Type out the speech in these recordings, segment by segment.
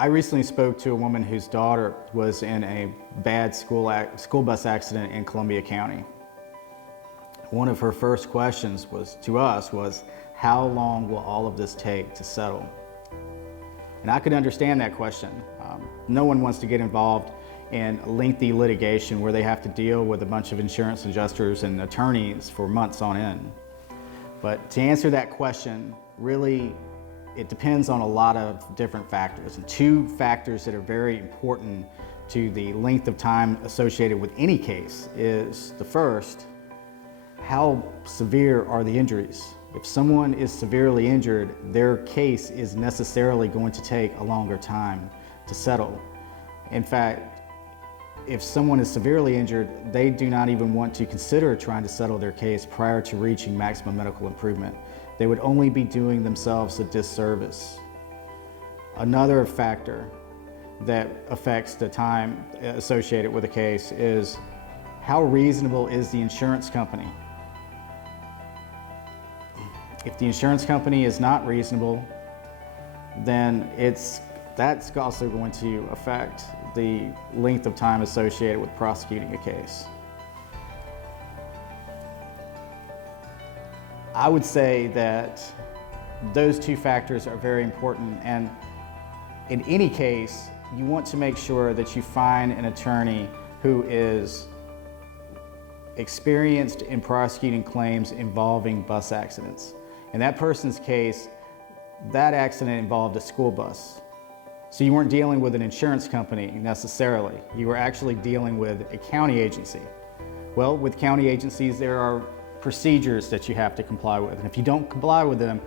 I recently spoke to a woman whose daughter was in a bad school bus accident in Columbia County. One of her first questions to us was, how long will all of this take to settle? And I could understand that question. No one wants to get involved in lengthy litigation where they have to deal with a bunch of insurance adjusters and attorneys for months on end. But to answer that question, really, it depends on a lot of different factors. And two factors that are very important to the length of time associated with any case is the first, how severe are the injuries? If someone is severely injured, their case is necessarily going to take a longer time to settle. In fact, if someone is severely injured, they do not even want to consider trying to settle their case prior to reaching maximum medical improvement. They would only be doing themselves a disservice. Another factor that affects the time associated with a case is how reasonable is the insurance company? If the insurance company is not reasonable, then that's also going to affect the length of time associated with prosecuting a case. I would say that those two factors are very important, and in any case, you want to make sure that you find an attorney who is experienced in prosecuting claims involving bus accidents. In that person's case, that accident involved a school bus. So you weren't dealing with an insurance company necessarily. You were actually dealing with a county agency. Well, with county agencies, there are procedures that you have to comply with. And if you don't comply with them,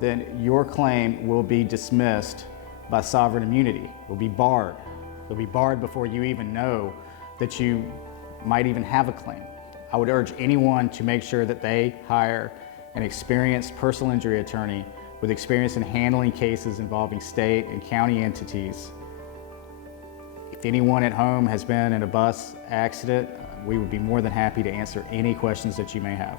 then your claim will be dismissed by sovereign immunity. It will be barred. It will be barred before you even know that you might even have a claim. I would urge anyone to make sure that they hire an experienced personal injury attorney with experience in handling cases involving state and county entities. If anyone at home has been in a bus accident, we would be more than happy to answer any questions that you may have.